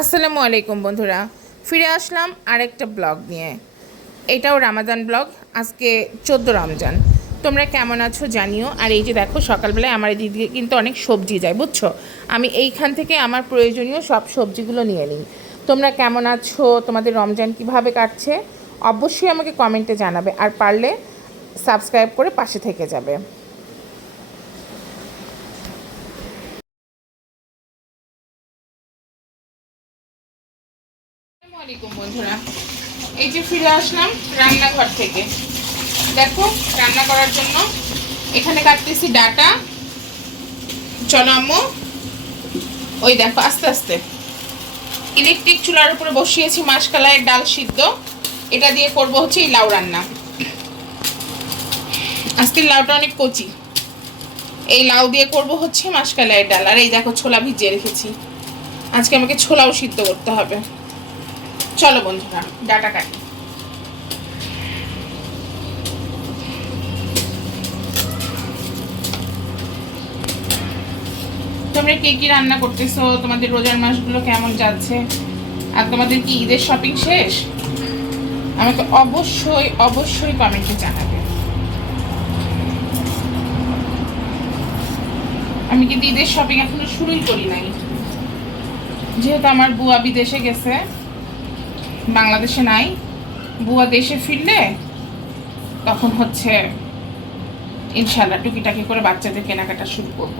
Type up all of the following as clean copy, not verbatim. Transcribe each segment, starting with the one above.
আসসালামু আলাইকুম বন্ধুরা, ফিরে আসলাম আরেকটা ব্লগ নিয়ে। এটাও রামাদান ব্লগ। আজকে 14 রমজান। তোমরা কেমন আছো জানিও। আর এই যে দেখো, সকালবেলায় আমার এদিকে কিন্তু অনেক সবজি যায়, বুঝছো। আমি এইখান থেকে আমার প্রয়োজনীয় সব সবজিগুলো নিয়ে নিই। তোমরা কেমন আছো, তোমাদের রমজান কিভাবে কাটছে অবশ্যই আমাকে কমেন্টে জানাবে, আর পারলে সাবস্ক্রাইব করে পাশে থেকে যাবে। আসসালামু আলাইকুম বন্ধুরা, এই যে ফিরে আসলাম রান্নাঘর থেকে। দেখো, রান্না করার জন্য এখানে কাটতেছি ডাটা। চলো আম্মু, ওই দেখো আস্তে আস্তে। ইলেকট্রিক চুলার উপরে বসিয়েছি মাসকলাইয়ের ডাল সিদ্ধ। এটা দিয়ে করব হচ্ছে এই লাউ রান্না। আজকের লাউটা অনেক কচি। এই লাউ দিয়ে করব হচ্ছে মাসকলাইয়ের ডাল। আর এই দেখো, ছোলা ভিজিয়ে রেখেছি। আজকে আমাকে ছোলাও সিদ্ধ করতে হবে। চলো বন্ধুরা, ডাটা কাটি। তোমরা কে কি রান্না করতেছো, তোমাদের রোজার মাসগুলো কেমন যাচ্ছে, আর তোমাদের কি ঈদের শপিং শেষ? আমাকে অবশ্যই অবশ্যই কমেন্টে জানাবে। আমি কিন্তু ঈদের শপিং এখনো শুরুই করি নাই, যেহেতু আমার বুয়া বিদেশে গেছে, বাংলাদেশে নাই। বুয়া দেশে ফিরলে তখন হচ্ছে ইনশাল্লাহ টুকিটাকি করে বাচ্চাদের কেনাকাটা শুরু করব।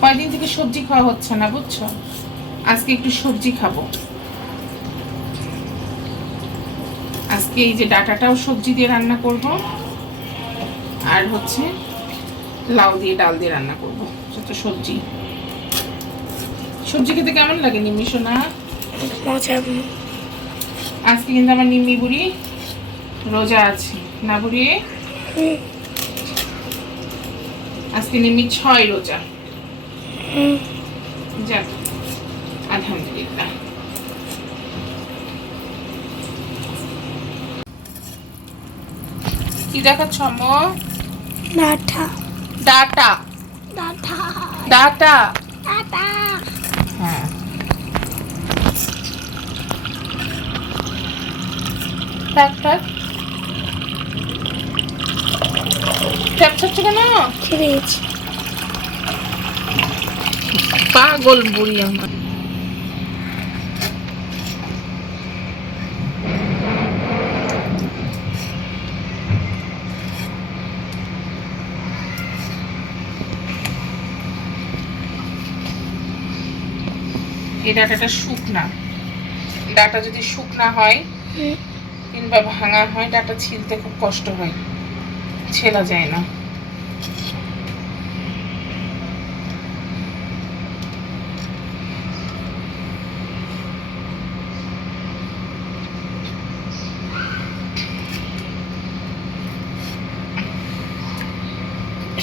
কয়দিন থেকে সবজি খাওয়া হচ্ছে না, বুঝছো। আজকে একটু সবজি খাবো। আজকে এই যে ডাটাটাও সবজি দিয়ে রান্না করব, আর হচ্ছে লাউ দিয়ে ডাল দিয়ে রান্না করব। যত সবজি সবজি খেতে কেমন লাগে নিম্মি সোনা? আজকে কিন্তু আমার নিম্মি বুড়ি রোজা আছে না বুড়ি? আজকে নিম্মি 6 রোজা। যাক, আলহামদুলিল্লাহ। কি দেখাচ্ছ আম্মু? Data data data data. Data হ্যাঁ, থাক থাক। ট্যাপ ছাড়ছো কেন? ফ্রিজ পাগল বুড়ি আমার। এই ডাটাটা শুকনা। ডাটা যদি শুকনা হয় কিংবা ভাঙা হয়, ডাটা ছিলতে খুব কষ্ট হয়, ছেলা যায় না।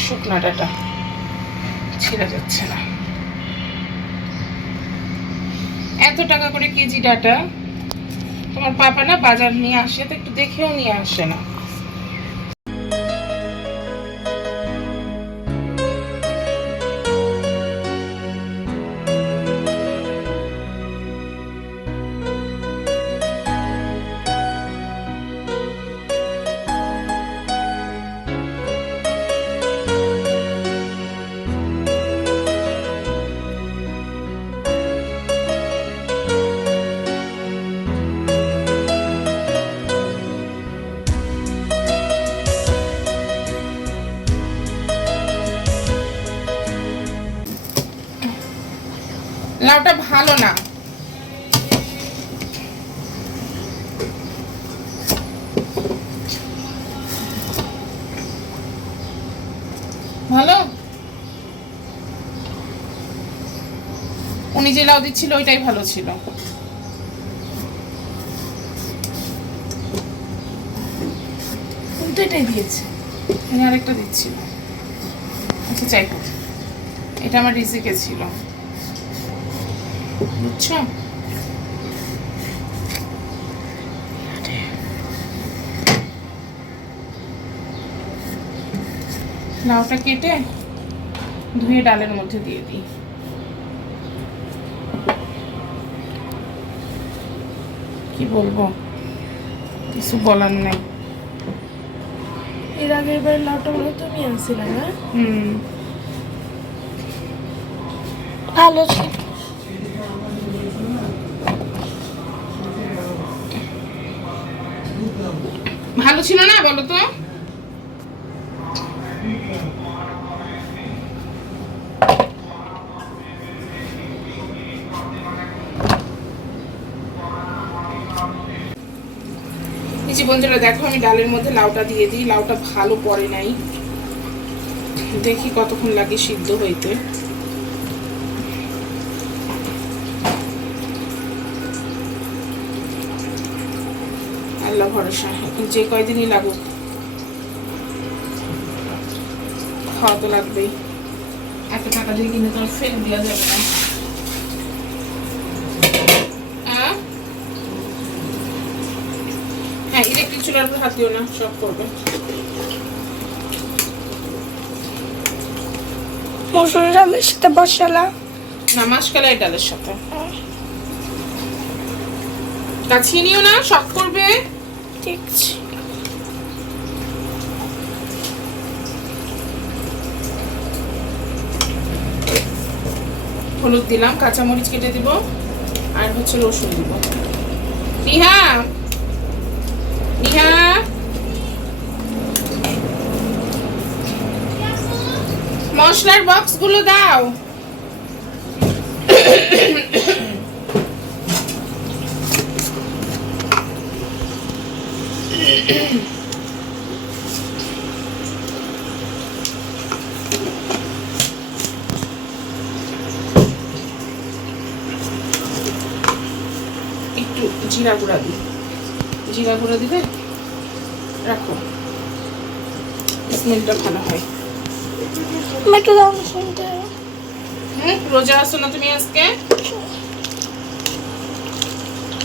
শুকনা ডাটা ছিঁড়া যাচ্ছে না। এত টাকা করে কেজি ডাটা। তোমার পাপা না বাজার নিয়ে আসে, তো একটু দেখেও নিয়ে আসে না। লাউটা ভালো না। ভালো, উনি যে লাউ দিচ্ছিল ওইটাই ভালো ছিল। উনি তো এটাই দিয়েছে, উনি আরেকটা দিচ্ছিল। আচ্ছা যাই হোক, এটা আমার রিজিকে ছিল, বুঝছো। লাউটা কেটে ধুয়ে ডালের মধ্যে দিয়ে দিই। কি বলবো, কিছু বলার নাই। এর আগের বার লাউটা মনে হয় তুমি আনছিলে না? ভালো ছিল। ভালো ছিল না বলো তো? এই যে বন্ধুরা দেখো, আমি ডালের মধ্যে লাউটা দিয়ে দিই। লাউটা ভালো পড়ে নাই, দেখি কতক্ষণ লাগে সিদ্ধ হইতে। আল্লাহ ভরসা, এখন যে কয়দিনই লাগুক, খাওয়া তো লাগবেই। এত টাকা দিয়ে কিনে তো আর ফেলে দেওয়া যাবে না। হ্যাঁ, ইলেকট্রিক চুলার উপর হাত দিও না, সব করবে। মসুর ডালের সাথে বসালা না, মাসকালাই ডালের সাথে। কাছিয়ে নিও না, সব করবে। ঠিক আছে। হলুদ দিলাম, কাঁচামরিচ কেটে দিব, আর হচ্ছে রসুন দিব। নিহা, নিহা, মশলার বক্স গুলো দাও। একটু জিরা গুঁড়া দিই। জিরা গুঁড়া দিবে, রাখো, স্মেলটা ভালো হয়। একটু দাও শুনতে। রোজা আছো না তুমি আজকে?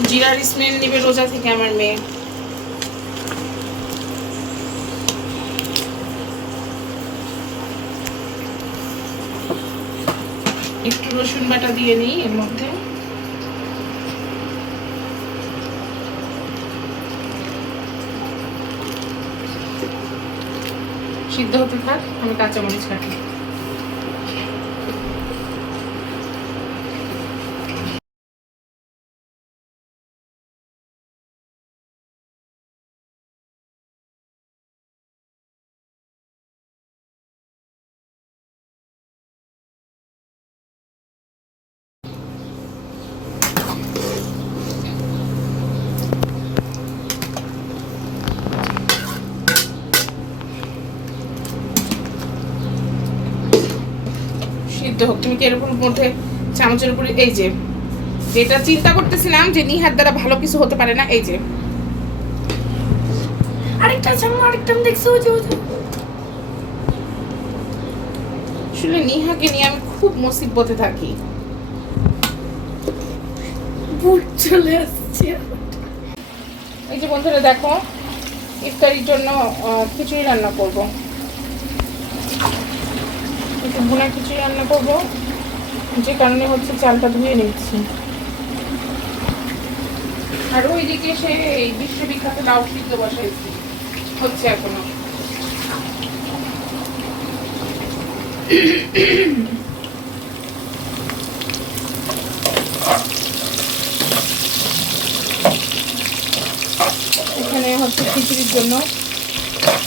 জিরার স্মেল নিবে রোজা থেকে আমার মেয়ে। একটু রসুন বাটা দিয়ে নিই এর মধ্যে। সিদ্ধ হতে থাক, আমি কাঁচামরিচ কাটি। সিদ্ধ হোক, তুমি কি এরকম মধ্যে চামচের উপরে, এই যে যেটা চিন্তা করতেছিলাম যে নিহার দ্বারা ভালো কিছু হতে পারে না, এই যে আরেকটা চামচ, আরেকটা দেখছো যে আসলে নিহাকে নিয়ে আমি খুব মুসিবতে থাকি। ভূত চলে আসছে। এই যে বন্ধুরা দেখো, ইফতারির জন্য খিচুড়ি রান্না করব, একটু ভুনা খিচুড়ি রান্না করব, যে কারণে হচ্ছে চালটা ধুয়ে নিচ্ছি। আর ওইদিকে সে এই বিশ্ববিখ্যাত লাউ সিদ্ধ বসাইছি, হচ্ছে এখনো। এখানে হচ্ছে খিচুড়ির জন্য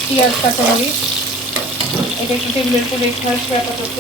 পেঁয়াজ, কাঁচামরিচ, এটা একটু টেবিলের উপর রেখে আসবে আপাতত।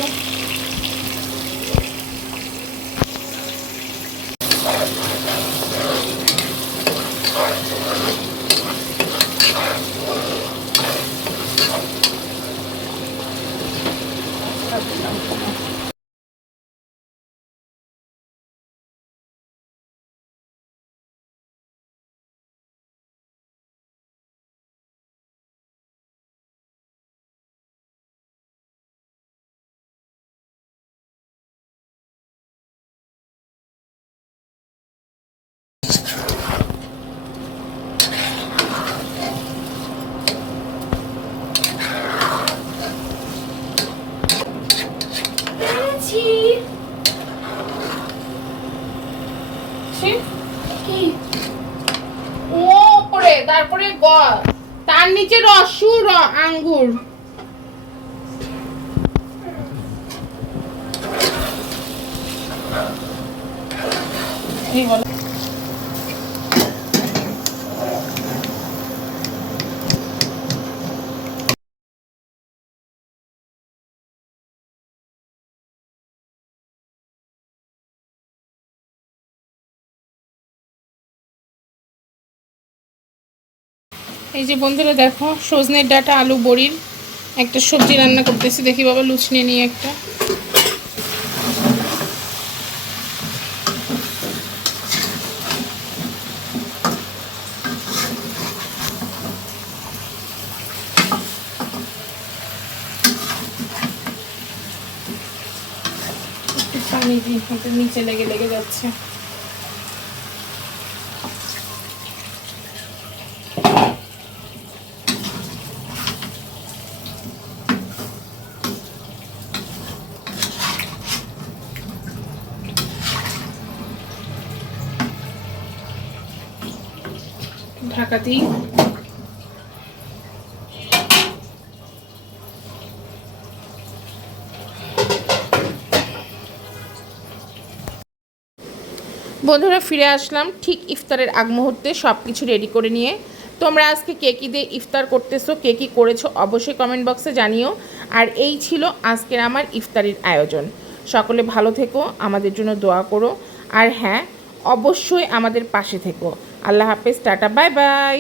মসুর ও আঙ্গুর। এই বলো। এই যে বন্ধুরা দেখো, সজনের ডাঁটা আলু বড়ির একটা সবজি রান্না করতেছি। দেখি বাবা, লুচ নিয়ে নিয়ে একটা। পানি দিই, এটা নিচে লেগে লেগে যাচ্ছে। ঢাকা দিই। বন্ধুরা ফিরে আসলাম ঠিক ইফতারের আগ মুহূর্তে, সব কিছু রেডি করে নিয়ে। তোমরা আজকে কে কী দিয়ে ইফতার করতেছো, কে কী করেছো অবশ্যই কমেন্ট বক্সে জানিও। আর এই ছিল আজকের আমার ইফতারির আয়োজন। সকলে ভালো থেকো, আমাদের জন্য দোয়া করো, আর হ্যাঁ অবশ্যই আমাদের পাশে থেকো। আল্লাহ হাফেজ, টাটা, বাই বাই।